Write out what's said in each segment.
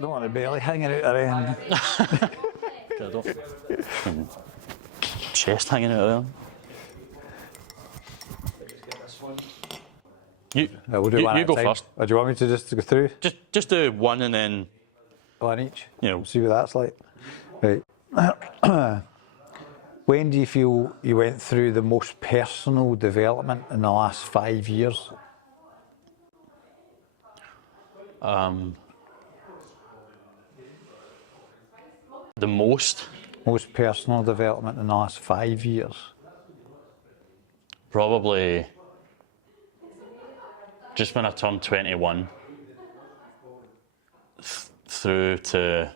Don't want a belly hanging out or anything. I don't. Chest hanging out there. We'll do one You at go a time. first. Or do you want me to just go through? Just do one and then. One each? You know. See what that's like. Right. When do you feel you went through the most personal development in the last 5 years? The most? Most personal development in the last 5 years? Probably just when I turned 21 through to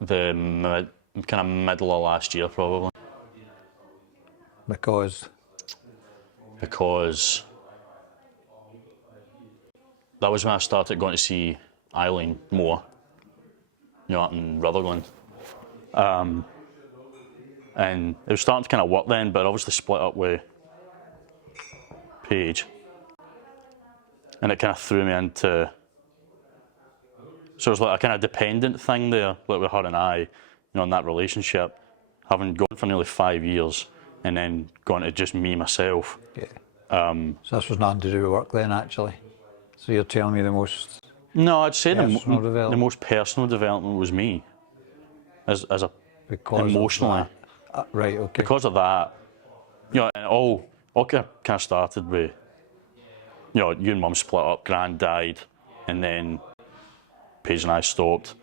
the kind of middle of last year, probably. Because that was when I started going to see Eileen more, you know, up in Rutherglen. And it was starting to kind of work then, but obviously split up with Paige. And it kind of threw me into, so it was like a kind of dependent thing there, like with her and I, you know, in that relationship, having gone for nearly 5 years and then gone to just me, myself. yeah. So this was nothing to do with work then, actually. So you're telling me the most No, I'd say the most personal development was me, as a because emotionally. Right, okay. Because of that, you know, and all kind of started with, you know, you and Mum split up, Gran died, and then Paige and I stopped,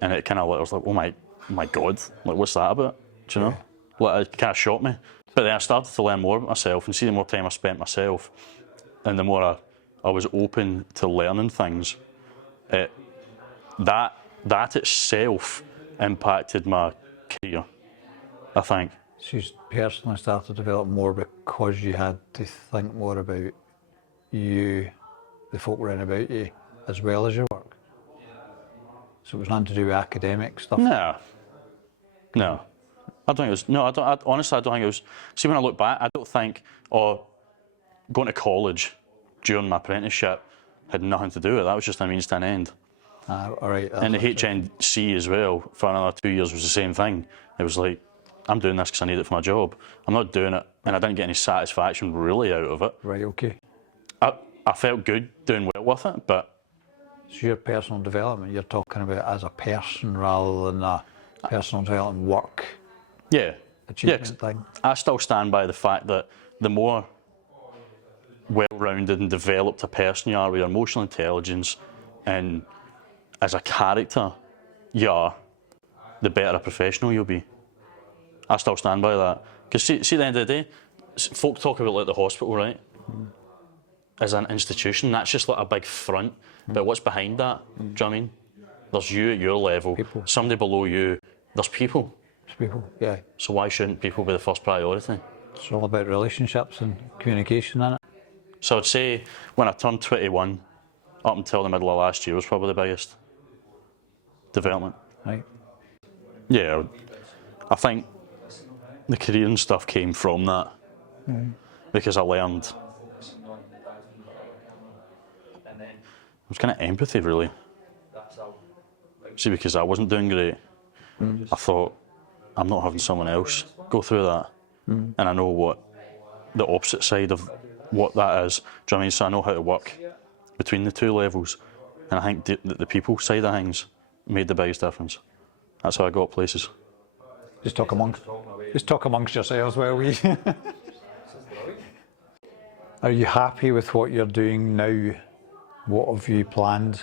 and it kind of I was like, oh my God, like what's that about? Do you know? Like it kind of shocked me. But then I started to learn more about myself and see the more time I spent myself, and the more I was open to learning things, that itself impacted my career, I think. So you personally started to develop more because you had to think more about you, the folk around about you, as well as your work. So it was nothing to do with academic stuff. No. I don't think it was. No, honestly, I don't think it was. See, when I look back, I don't think, going to college during my apprenticeship had nothing to do with it. That was just a means to an end. All right. And the HNC as well, for another 2 years, was the same thing. It was like, I'm doing this because I need it for my job. I'm not doing it, and I didn't get any satisfaction really out of it. Right, okay. I felt good doing well with it, but... So your personal development, you're talking about as a person rather than a personal development work achievement thing? I still stand by the fact that the more well-rounded and developed a person you are with your emotional intelligence and as a character you are, the better a professional you'll be. I still stand by that. Because see, at the end of the day, folk talk about like the hospital, right? As an institution, that's just like a big front. But what's behind that? Do you know what I mean? There's you at your level, somebody below you, there's people. There's people, yeah. So why shouldn't people be the first priority? It's all about relationships and communication, isn't it? So I'd say when I turned 21, up until the middle of last year was probably the biggest development. Right. Yeah, I think the career and stuff came from that because I learned. It was kind of empathy, really. See, because I wasn't doing great, I thought, I'm not having someone else go through that. And I know what the opposite side of what that is. Do you know what I mean? So I know how to work between the two levels. And I think the people side of things made the biggest difference. That's how I got places. Just talk amongst yourselves while we... Are you happy with what you're doing now? What have you planned?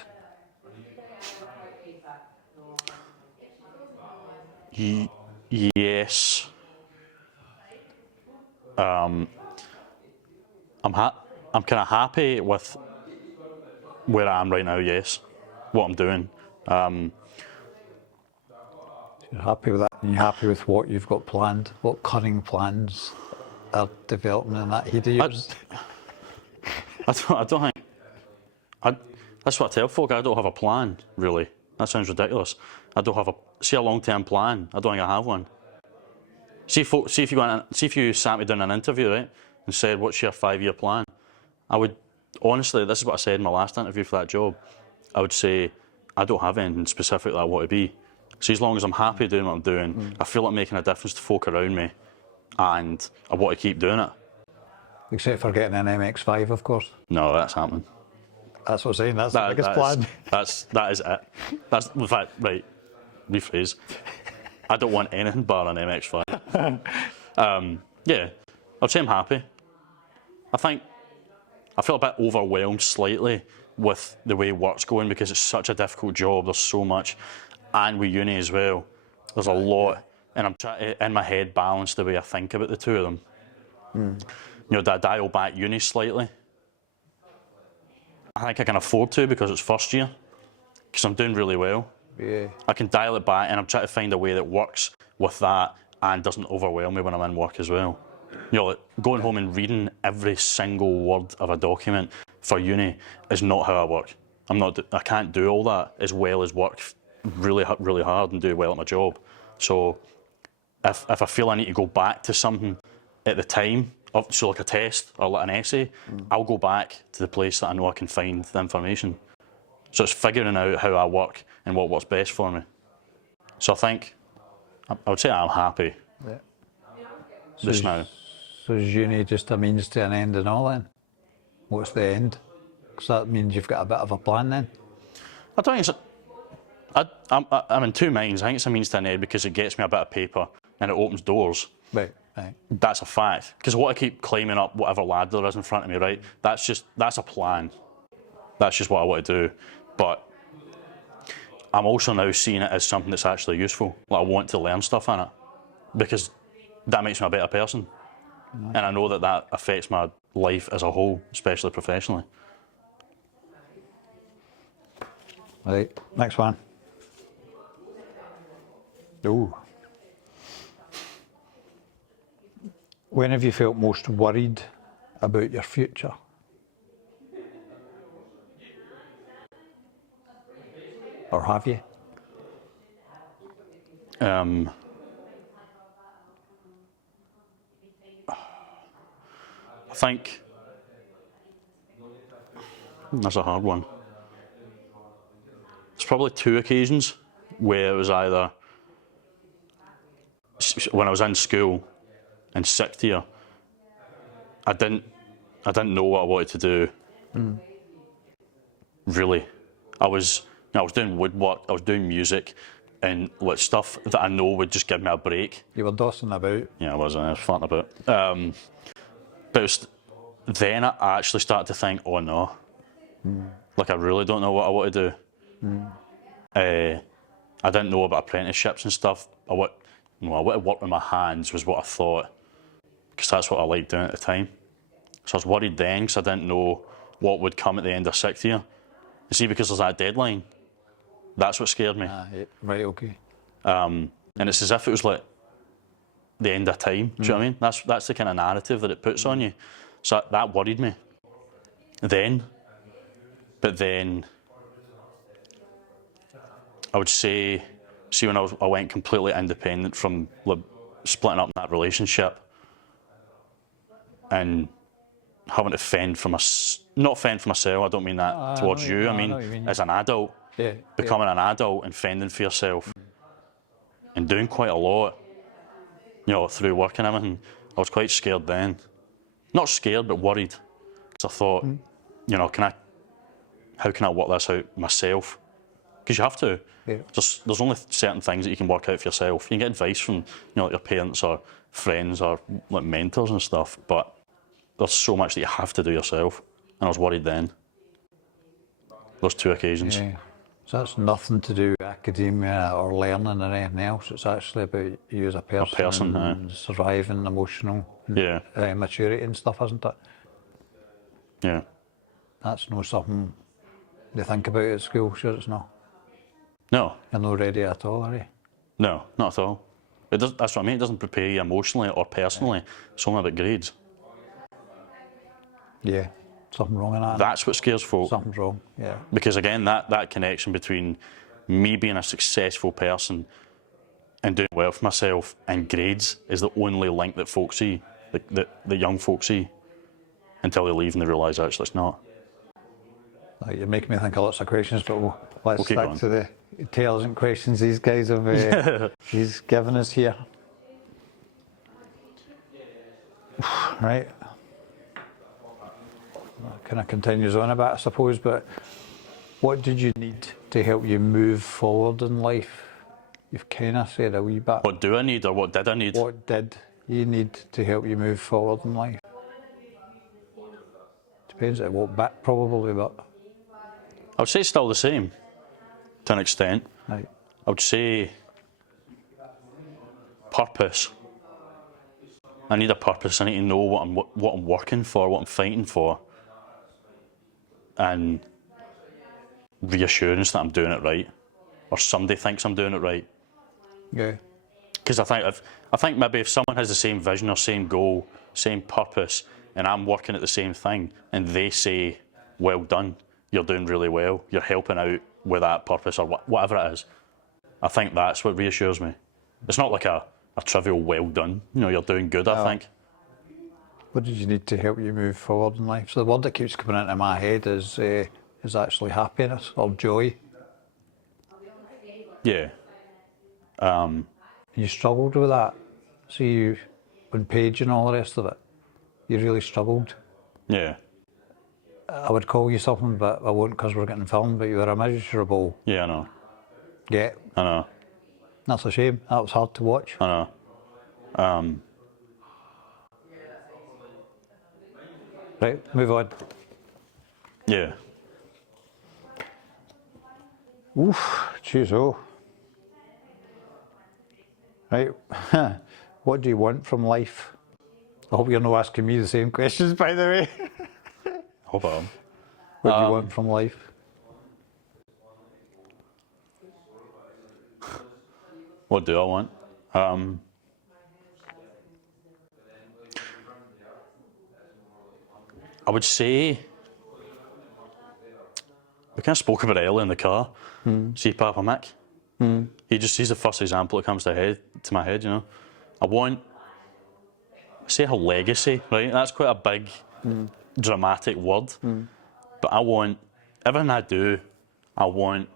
Yes. I'm kind of happy with where I am right now. Yes, what I'm doing. You're happy with that? And you're happy with what you've got planned? What cunning plans are developing in that head of yours? I don't think. That's what I tell folk. I don't have a plan, really. That sounds ridiculous. I don't have a long-term plan. I don't think I have one. See if you sat me down in an interview, right, and said, "What's your 5-year plan?" I would honestly, this is what I said in my last interview for that job. I would say, I don't have anything specific that I want to be. So as long as I'm happy doing what I'm doing, I feel like making a difference to folk around me, and I want to keep doing it. Except for getting an MX-5, of course. No, that's happening. That's what I'm saying, that's the biggest plan. That is it. That's, in fact, right, rephrase. I don't want anything but an MX-5. Yeah, I'd say I'm happy. I feel a bit overwhelmed slightly with the way work's going because it's such a difficult job. There's so much, and with uni as well, there's a lot, and I'm trying to, in my head, balance the way I think about the two of them. You know, do I dial back uni slightly? I think I can afford to because it's first year, because I'm doing really well. Yeah. I can dial it back, and I'm trying to find a way that works with that and doesn't overwhelm me when I'm in work as well. You know, like going home and reading every single word of a document for uni is not how I work. I can't do all that as well as work really hard and do well at my job. So if I feel I need to go back to something at the time, so like a test or like an essay, I'll go back to the place that I know I can find the information. So it's figuring out how I work and what works best for me. So I think, I would say I'm happy just now. So is uni just a means to an end and all then? What's the end? Because that means you've got a bit of a plan then? I don't think I'm in two minds. I think it's a means to an end because it gets me a bit of paper and it opens doors. Right. That's a fact. Because I want to keep climbing up whatever ladder there is in front of me, right? That's a plan. That's just what I want to do. But I'm also now seeing it as something that's actually useful. Like I want to learn stuff in it because that makes me a better person. And I know that affects my life as a whole, especially professionally. Right, next one. Ooh. When have you felt most worried about your future? Or have you? I think that's a hard one. There's probably two occasions where it was either when I was in school in sixth year, I didn't know what I wanted to do. Really, I was doing woodwork, I was doing music, and like stuff that I know would just give me a break. You were dossing about. Yeah, I was farting about. But then I actually started to think, oh no, like I really don't know what I want to do. I didn't know about apprenticeships and stuff. I want to work with my hands was what I thought, because that's what I liked doing at the time. So I was worried then because I didn't know what would come at the end of sixth year. You see, because there's that deadline, that's what scared me. Yeah, right, okay. And it's as if it was like the end of time. Do you know what I mean? That's the kind of narrative that it puts on you. So that worried me. But then I would say, when I went completely independent from like, splitting up that relationship and having to not fend for myself, I don't mean that towards you, I mean as an adult, becoming an adult and fending for yourself and doing quite a lot, you know, through work and everything. I was quite scared then. Not scared, but worried. Because I thought, you know, how can I work this out myself? Because you have to. Yeah. There's only certain things that you can work out for yourself. You can get advice from, you know, like your parents or friends or like mentors and stuff, but there's so much that you have to do yourself. And I was worried then. Those two occasions. Yeah. So that's nothing to do with academia or learning or anything else. It's actually about you as a person, and surviving emotional maturity and stuff, isn't it? Yeah. That's not something they think about at school, sure it's not. No. You're not ready at all, are you? No, not at all. That's what I mean. It doesn't prepare you emotionally or personally. It's only about grades. Yeah. Something wrong in that. That's what scares folk. Something's wrong, yeah. Because again, that connection between me being a successful person and doing well for myself and grades is the only link that folk see, that young folk see, until they leave and they realise actually it's not. You're making me think of lots of questions, but let's We'll keep stick going. to the intelligent questions these guys have he's given us here. Right. Kind of continues on a bit, I suppose, but what did you need to help you move forward in life? You've kind of said a wee bit. What do I need, or what did I need? What did you need to help you move forward in life? Depends at what bit, probably, but. I would say it's still the same, to an extent. Right. I would say purpose. I need a purpose. I need to know what I'm working for, what I'm fighting for, and reassurance that I'm doing it right, or somebody thinks I'm doing it right. Yeah. Because I think maybe if someone has the same vision or same goal, same purpose, and I'm working at the same thing, and they say, "Well done, you're doing really well, you're helping out with that purpose," or whatever it is, I think that's what reassures me. It's not like a trivial "well done." You're doing good. I think. What did you need to help you move forward in life? So the word that keeps coming into my head is actually happiness or joy. Yeah. You struggled with that. So you, on page and all the rest of it, you really struggled. Yeah. I would call you something, but I won't because we're getting filmed, but you were a miserable Yeah, I know. get. I know. That's a shame. That was hard to watch. I know. Right, move on. Yeah. Oof, jeez, oh. Right, what do you want from life? I hope you're not asking me the same questions, by the way. Hope I am. What do you want from life? What do I want? I would say we kind of spoke about it earlier in the car. See Papa Mick. He's the first example that comes to my head. I want, say, a legacy, right? That's quite a big, dramatic word. But I want everything I do. I want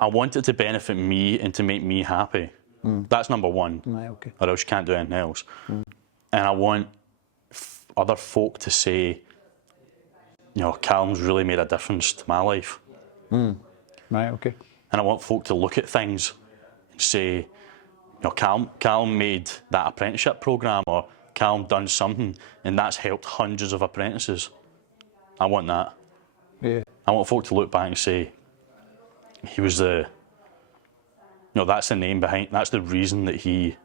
it to benefit me and to make me happy. That's number one. Right, okay. Or else you can't do anything else. And I want other folk to say, Callum's really made a difference to my life. Right, okay. And I want folk to look at things and say, Callum made that apprenticeship programme, or Callum done something, and that's helped hundreds of apprentices. I want that. Yeah. I want folk to look back and say, he was that's the name behind, that's the reason that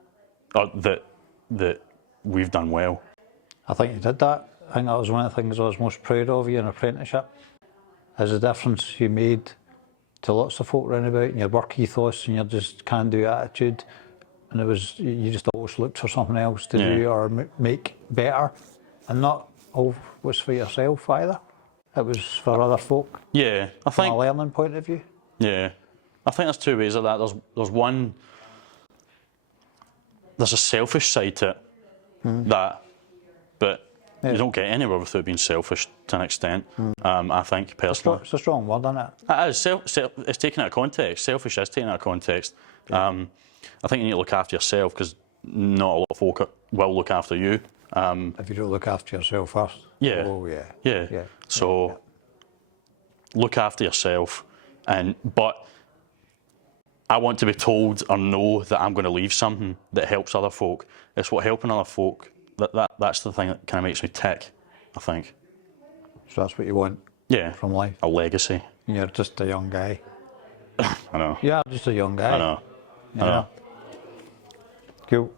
that we've done well. I think you did that. I think that was one of the things I was most proud of you in apprenticeship, is the difference you made to lots of folk round about, and your work ethos and your just can-do attitude. And it was, you just always looked for something else to do or make better, and not always for yourself either. It was for other folk. Yeah, I think. From a learning point of view. Yeah, I think there's two ways of that. There's one. There's a selfish side to it, but you don't get anywhere without being selfish to an extent. I think personally. It's a strong word, isn't it? It is. It's taken out of context. Selfish is taken out of context. I think you need to look after yourself, because not a lot of folk will look after you. If you don't look after yourself first. Yeah. Oh, yeah. Yeah. So look after yourself, but I want to be told or know that I'm going to leave something that helps other folk. It's what helping other folk. That's the thing that kind of makes me tick, I think. So that's what you want. Yeah. From life. A legacy. And you're just a young guy. I know. Yeah, just a young guy. I know. Yeah. I know. Cool.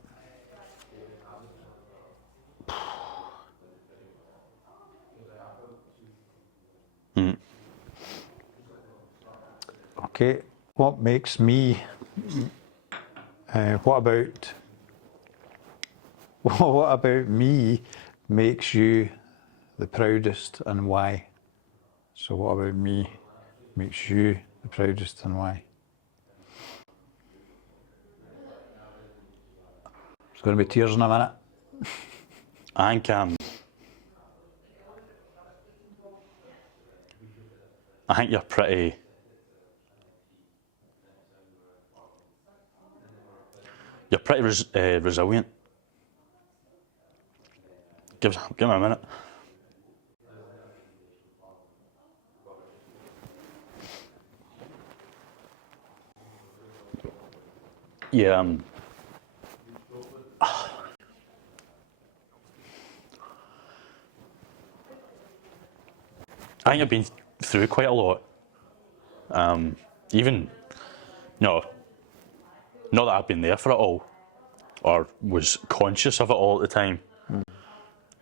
Okay, what makes me, what about me makes you the proudest, and why? So what about me makes you the proudest, and why? There's going to be tears in a minute. I think I think you're pretty... You're pretty resilient. Give me a minute. Yeah, I think I've been through quite a lot. Even, not that I've been there for it all, or was conscious of it all at the time.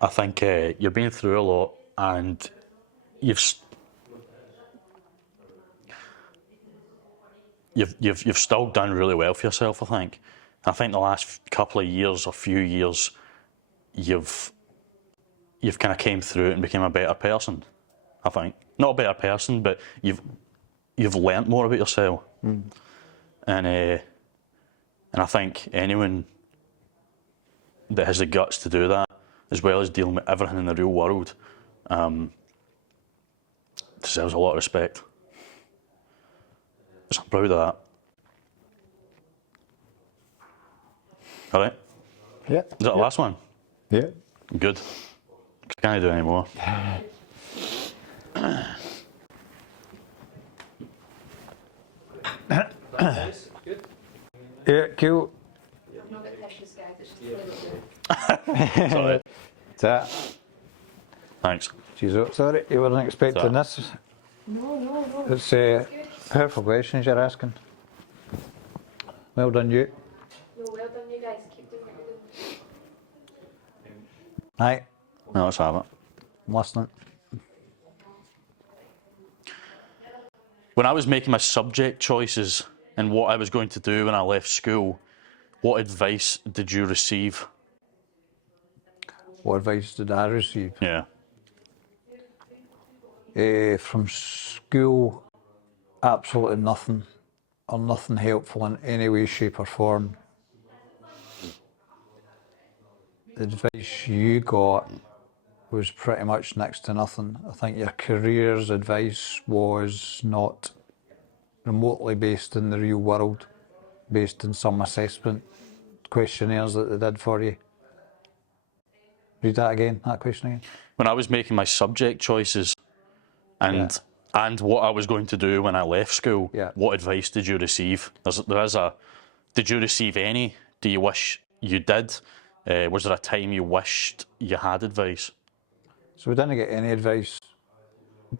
I think you've been through a lot, and you've still done really well for yourself. I think the last couple of years or few years, you've kind of came through it and became a better person. I think not a better person, but you've learnt more about yourself. And I think anyone that has the guts to do that, as well as dealing with everything in the real world, deserves a lot of respect. So I'm proud of that. All right? Yeah. Is that the last one? Yeah. Good. Can't do any more. Yeah, cool. I'm not a bit vicious, guys. It's just a little bit. Sorry. That. Thanks. Jeez, sorry, you weren't expecting this. No. It's powerful questions you're asking. Well done, you. No, well done, you guys. Keep doing what you're doing. Aye, No, let's have it. I'm listening. When I was making my subject choices and what I was going to do when I left school, what advice did you receive? What advice did I receive? Yeah. From school, absolutely nothing, or nothing helpful in any way, shape or form. The advice you got was pretty much next to nothing. I think your career's advice was not remotely based in the real world, based in some assessment questionnaires that they did for you. Read that again, that question again. When I was making my subject choices and what I was going to do when I left school, what advice did you receive? Did you receive any? Do you wish you did? Was there a time you wished you had advice? So we didn't get any advice,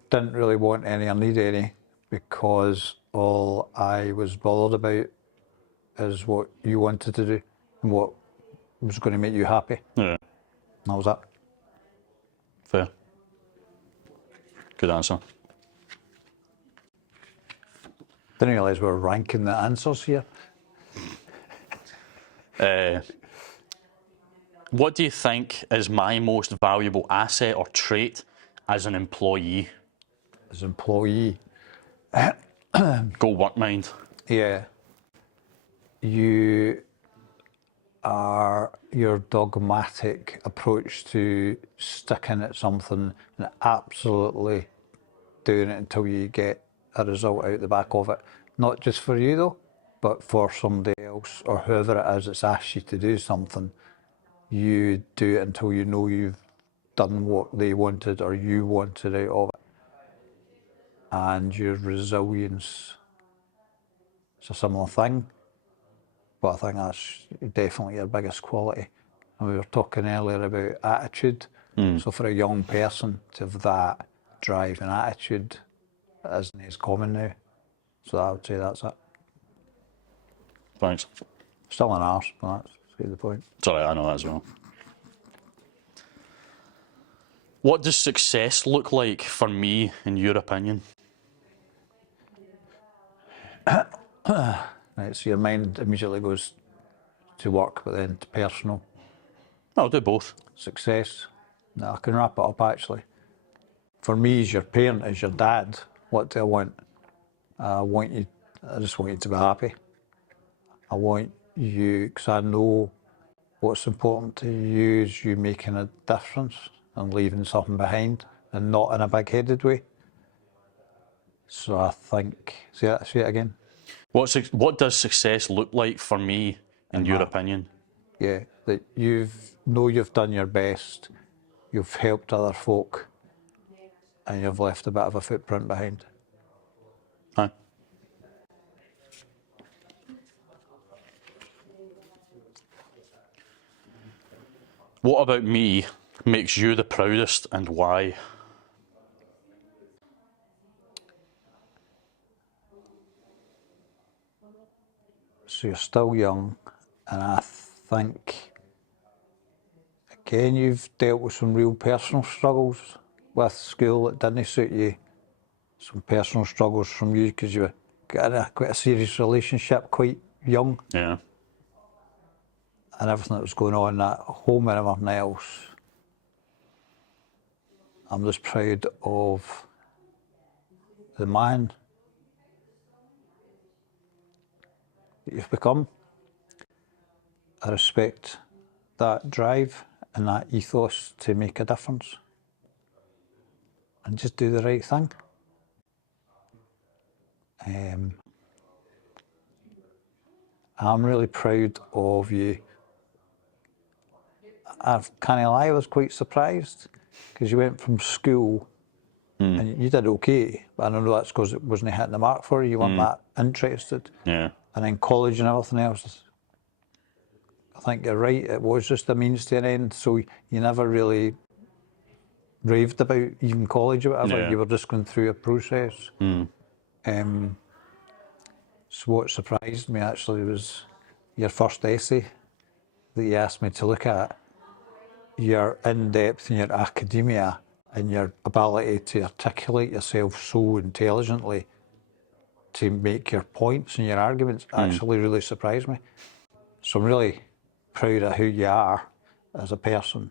didn't really want any or need any, because all I was bothered about is what you wanted to do and what was going to make you happy. Yeah. That was it. Fair. Good answer. Didn't realise we were ranking the answers here. What do you think is my most valuable asset or trait as an employee? As an employee, Go work mind. yeah, your dogmatic approach to sticking at something and absolutely doing it until you get a result out the back of it. Not just for you though, but for somebody else or whoever it is that's asked you to do something. You do it until you know you've done what they wanted or you wanted out of it. And your resilience, it's a similar thing, but I think that's definitely your biggest quality. And we were talking earlier about attitude. So for a young person to have that drive and attitude isn't as common now. So I would say that's it. Thanks. Still an arse, but that's the point. It's alright, I know that as well. What does success look like for me, in your opinion? Right, so your mind immediately goes to work, but then to personal. I'll do both. Success. Now I can wrap it up actually. For me, as your parent, as your dad, what do I want? I just want you to be happy. I want you, because I know what's important to you is you making a difference and leaving something behind, and not in a big-headed way. So I think, say it again. What does success look like for me, in your opinion? Yeah, that you've done your best, you've helped other folk, and you've left a bit of a footprint behind. Aye. What about me makes you the proudest, and why? So you're still young, and I think, again, you've dealt with some real personal struggles with school that didn't suit you. Some personal struggles from you because you were getting quite a serious relationship quite young, Yeah. and everything that was going on at home and everything else. I'm just proud of the man that you've become. I respect that drive and that ethos to make a difference and just do the right thing. I'm really proud of you. I can't lie, I was quite surprised because you went from school and you did okay, but I don't know that's because it wasn't hitting the mark for you, you weren't that interested. Yeah. And then college and everything else, I think you're right, it was just a means to an end, so you never really raved about even college or whatever, Yeah. you were just going through a process. So what surprised me actually was your first essay that you asked me to look at, your in-depth in your academia and your ability to articulate yourself so intelligently to make your points and your arguments actually really surprised me. So I'm really proud of who you are as a person,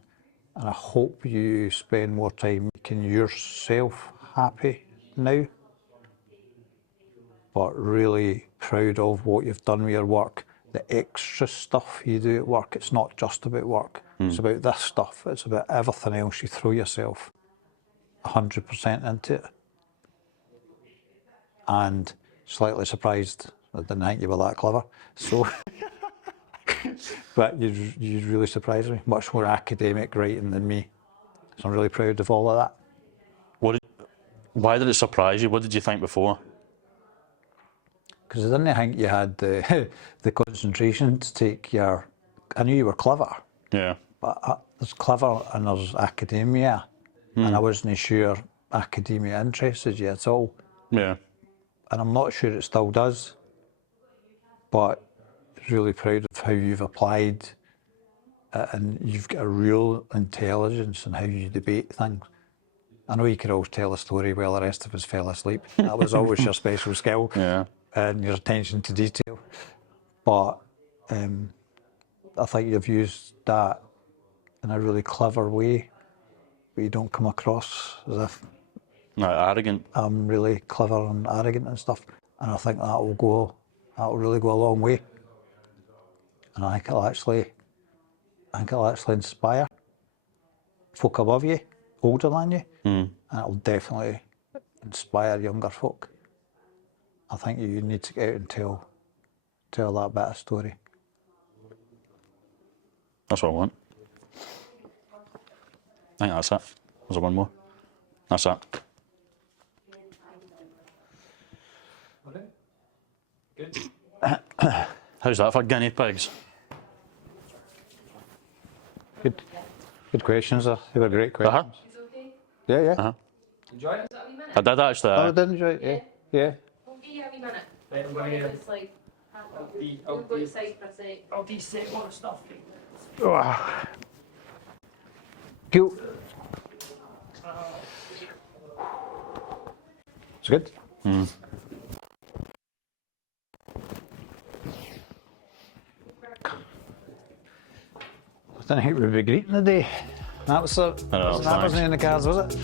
and I hope you spend more time making yourself happy now. But really proud of what you've done with your work, the extra stuff you do at work. It's not just about work, it's about this stuff, it's about everything else. You throw yourself 100% into it. And slightly surprised, I didn't think you were that clever. So, but you really surprised me. Much more academic writing than me. So I'm really proud of all of that. Why did it surprise you? What did you think before? Because I didn't think you had the concentration to take your... I knew you were clever, Yeah. but there's clever and there's academia, and I wasn't sure academia interested you at all. Yeah. And I'm not sure it still does, but really proud of how you've applied it, and you've got a real intelligence in how you debate things. I know you could always tell a story while the rest of us fell asleep. That was always your special skill. Yeah. And your attention to detail. But I think you've used that in a really clever way, but you don't come across as if No, arrogant. I'm really clever and arrogant and stuff. And I think that'll really go a long way. And I think it'll actually inspire folk above you, older than you, and it'll definitely inspire younger folk. I think you need to get out and tell that bit of story. That's what I want. I think that's it. There's one more. That's it. Good. How's that for guinea pigs? Good questions. They were great questions. Uh-huh. Is it okay? Yeah. Uh-huh. Enjoy it? Is that a wee minute? I did actually. I did enjoy it. Yeah. We'll give you a wee minute. Right, I'm going It's like half an hour. We'll go inside for a sec. I'll de-set more stuff. Cool. It's good. I didn't think we'd be greeting today. That was know, that wasn't in the cards, was it?